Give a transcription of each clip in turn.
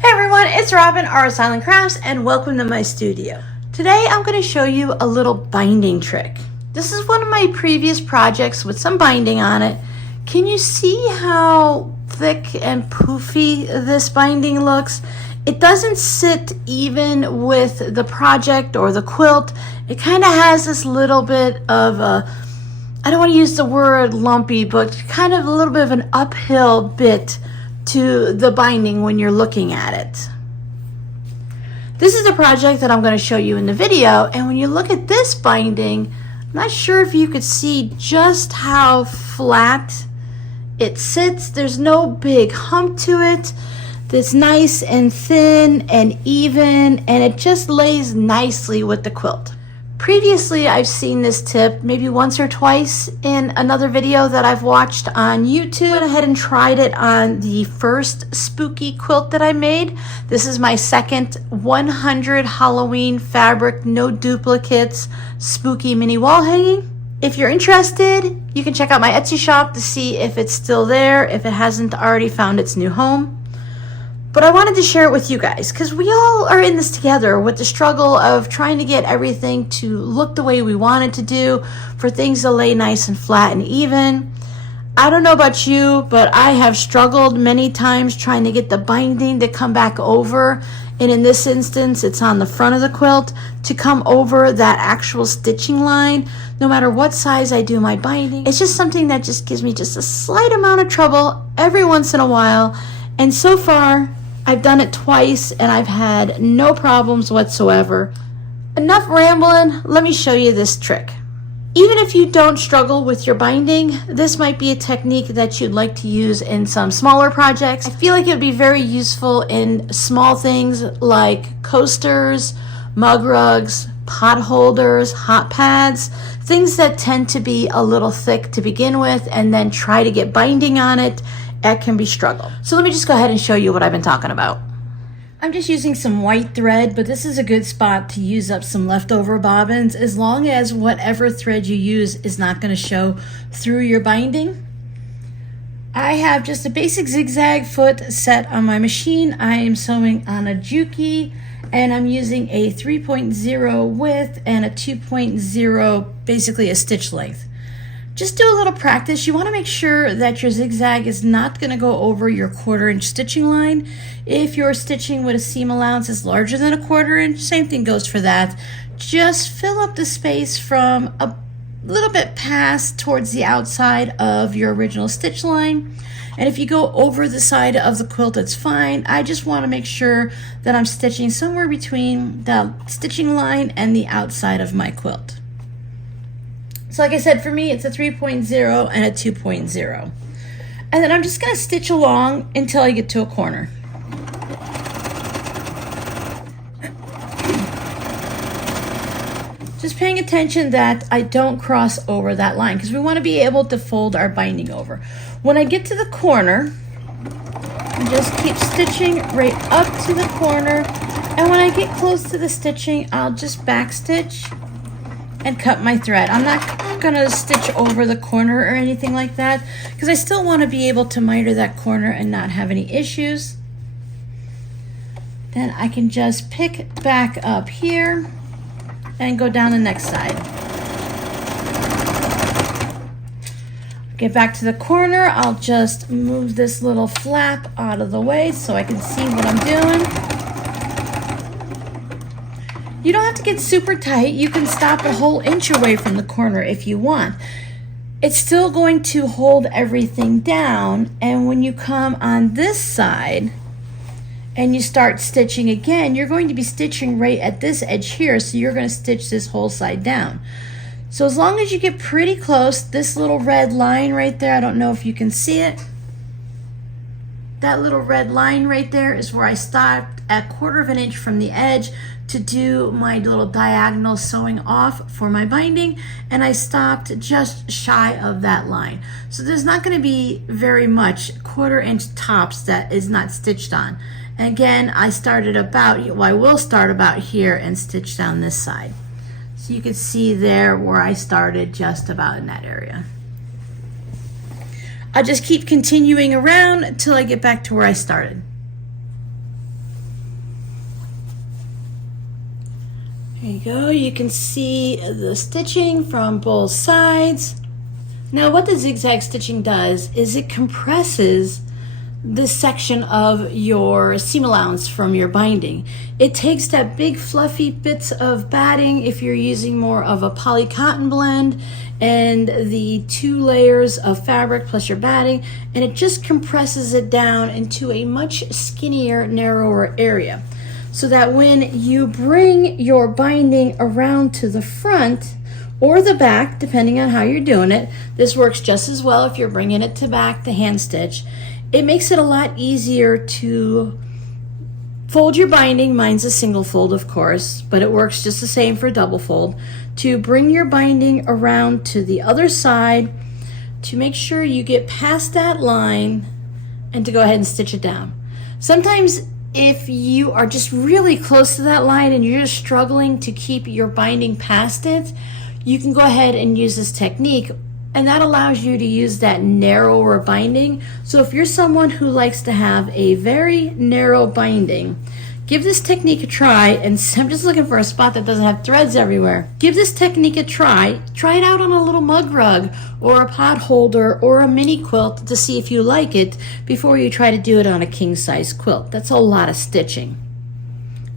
Hey everyone, it's Robin, Art Silent Crafts, and welcome to my studio. Today I'm going to show you a little binding trick. This is one of my previous projects with some binding on it. Can you see how thick and poofy this binding looks? It doesn't sit even with the project or the quilt. It kind of has this little bit of a, I don't want to use the word lumpy, but kind of a little bit of an uphill bit to the binding when you're looking at it. This is the project that I'm going to show you in the video, and when you look at this binding, I'm not sure if you could see just how flat it sits. There's no big hump to it. It's nice and thin and even, and it just lays nicely with the quilt. Previously, I've seen this tip maybe once or twice in another video that I've watched on YouTube. I went ahead and tried it on the first spooky quilt that I made. This is my second 100 Halloween fabric, no duplicates, spooky mini wall hanging. If you're interested, you can check out my Etsy shop to see if it's still there, if it hasn't already found its new home. But I wanted to share it with you guys because we all are in this together with the struggle of trying to get everything to look the way we want it to do, for things to lay nice and flat and even. I don't know about you, but I have struggled many times trying to get the binding to come back over. And in this instance, it's on the front of the quilt to come over that actual stitching line. No matter what size I do my binding, it's just something that just gives me just a slight amount of trouble every once in a while. And so far, I've done it twice and I've had no problems whatsoever. Enough rambling, let me show you this trick. Even if you don't struggle with your binding, this might be a technique that you'd like to use in some smaller projects. I feel like it would be very useful in small things like coasters, mug rugs, pot holders, hot pads, things that tend to be a little thick to begin with, and then try to get binding on it. That can be struggle. So let me just go ahead and show you what I've been talking about. I'm just using some white thread, but this is a good spot to use up some leftover bobbins as long as whatever thread you use is not going to show through your binding. I have just a basic zigzag foot set on my machine. I am sewing on a Juki, and I'm using a 3.0 width and a 2.0, basically a stitch length. Just do a little practice. You want to make sure that your zigzag is not going to go over your 1/4 inch stitching line. If you're stitching with a seam allowance is larger than a 1/4 inch, same thing goes for that. Just fill up the space from a little bit past towards the outside of your original stitch line. And if you go over the side of the quilt, it's fine. I just want to make sure that I'm stitching somewhere between the stitching line and the outside of my quilt. So like I said, for me, it's a 3.0 and a 2.0. And then I'm just going to stitch along until I get to a corner. Just paying attention that I don't cross over that line because we want to be able to fold our binding over. When I get to the corner, I just keep stitching right up to the corner. And when I get close to the stitching, I'll just back stitch and cut my thread. I'm not gonna stitch over the corner or anything like that because I still want to be able to miter that corner and not have any issues. Then I can just pick back up here and go down the next side. Get back to the corner. I'll just move this little flap out of the way so I can see what I'm doing. You don't have to get super tight. You can stop a whole inch away from the corner if you want. It's still going to hold everything down, and when you come on this side and you start stitching again, you're going to be stitching right at this edge here, so you're going to stitch this whole side down. So as long as you get pretty close, this little red line right there, I don't know if you can see it. That little red line right there is where I stopped at 1/4 inch from the edge to do my little diagonal sewing off for my binding, and I stopped just shy of that line. So there's not going to be very much 1/4 inch tops that is not stitched on. And again, I started about, well, I will start about here and stitch down this side. So you can see there where I started, just about in that area. I'll just keep continuing around until I get back to where I started. There you go. You can see the stitching from both sides. Now what the zigzag stitching does is it compresses this section of your seam allowance from your binding. It takes that big fluffy bits of batting if you're using more of a poly cotton blend and the 2 layers of fabric plus your batting, and it just compresses it down into a much skinnier, narrower area, so that when you bring your binding around to the front or the back, depending on how you're doing it, this works just as well if you're bringing it to back to hand stitch. It makes it a lot easier to fold your binding. Mine's a single fold, of course, but it works just the same for a double fold. To bring your binding around to the other side, to make sure you get past that line, and to go ahead and stitch it down. Sometimes if you are just really close to that line and you're just struggling to keep your binding past it, you can go ahead and use this technique, and that allows you to use that narrower binding. So if you're someone who likes to have a very narrow binding, give this technique a try. And I'm just looking for a spot that doesn't have threads everywhere. Give this technique a try. Try it out on a little mug rug or a pot holder or a mini quilt to see if you like it before you try to do it on a king size quilt. That's a lot of stitching.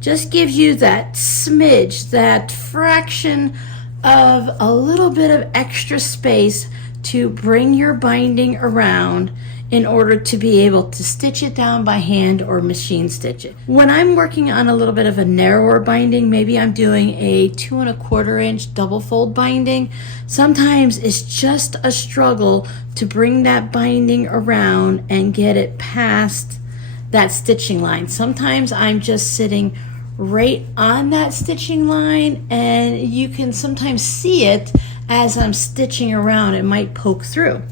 Just gives you that smidge, that fraction of a little bit of extra space to bring your binding around in order to be able to stitch it down by hand or machine stitch it. When I'm working on a little bit of a narrower binding, maybe I'm doing a 2 1/4 inch double fold binding, sometimes it's just a struggle to bring that binding around and get it past that stitching line. Sometimes I'm just sitting right on that stitching line, and you can sometimes see it as I'm stitching around. It might poke through.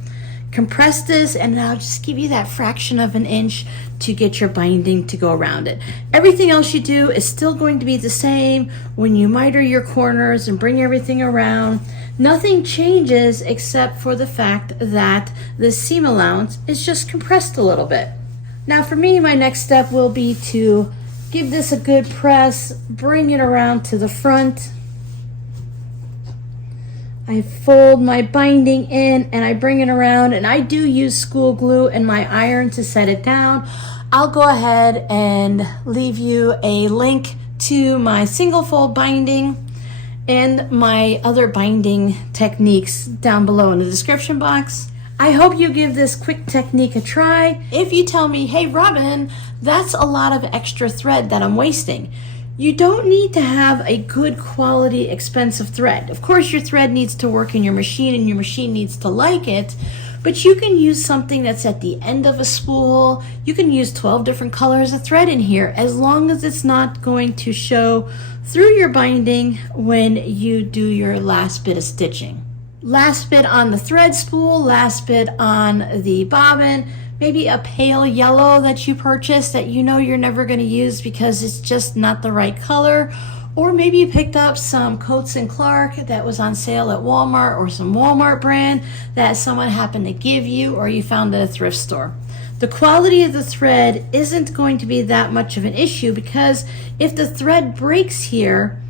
Compress this and I'll just give you that fraction of an inch to get your binding to go around it. Everything else you do is still going to be the same when you miter your corners and bring everything around. Nothing changes except for the fact that the seam allowance is just compressed a little bit. Now for me, my next step will be to give this a good press, bring it around to the front. I fold my binding in and I bring it around, and I do use school glue and my iron to set it down. I'll go ahead and leave you a link to my single fold binding and my other binding techniques down below in the description box. I hope you give this quick technique a try. If you tell me, hey Robin, that's a lot of extra thread that I'm wasting, you don't need to have a good quality, expensive thread. Of course, your thread needs to work in your machine and your machine needs to like it, but you can use something that's at the end of a spool. You can use 12 different colors of thread in here, as long as it's not going to show through your binding when you do your last bit of stitching. Last bit on the thread spool, last bit on the bobbin, maybe a pale yellow that you purchased that you know you're never going to use because it's just not the right color. Or maybe you picked up some Coats and Clark that was on sale at Walmart, or some Walmart brand that someone happened to give you, or you found at a thrift store. The quality of the thread isn't going to be that much of an issue, because if the thread breaks here,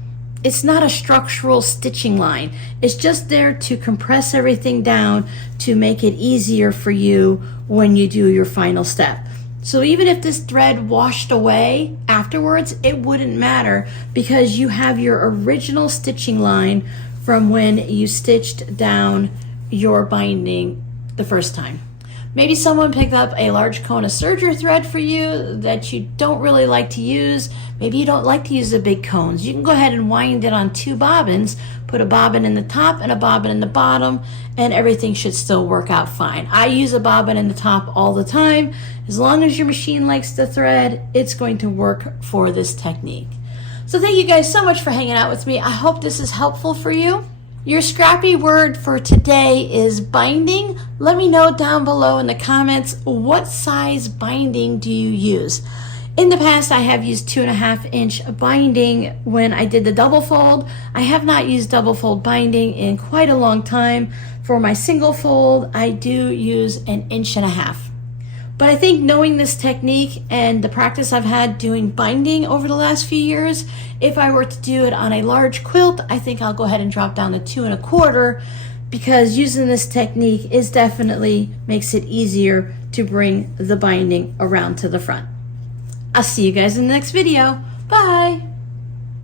it's not a structural stitching line. It's just there to compress everything down to make it easier for you when you do your final step. So even if this thread washed away afterwards, it wouldn't matter, because you have your original stitching line from when you stitched down your binding the first time. Maybe someone picked up a large cone of serger thread for you that you don't really like to use. Maybe you don't like to use the big cones. You can go ahead and wind it on 2 bobbins, put a bobbin in the top and a bobbin in the bottom, and everything should still work out fine. I use a bobbin in the top all the time. As long as your machine likes the thread, it's going to work for this technique. So thank you guys so much for hanging out with me. I hope this is helpful for you. Your scrappy word for today is binding. Let me know down below in the comments, what size binding do you use? In the past, I have used 2.5 inch binding when I did the double fold. I have not used double fold binding in quite a long time. For my single fold, I do use 1.5 inches. But I think knowing this technique and the practice I've had doing binding over the last few years, if I were to do it on a large quilt, I think I'll go ahead and drop down to 2 1/4, because using this technique is definitely makes it easier to bring the binding around to the front. I'll see you guys in the next video. Bye.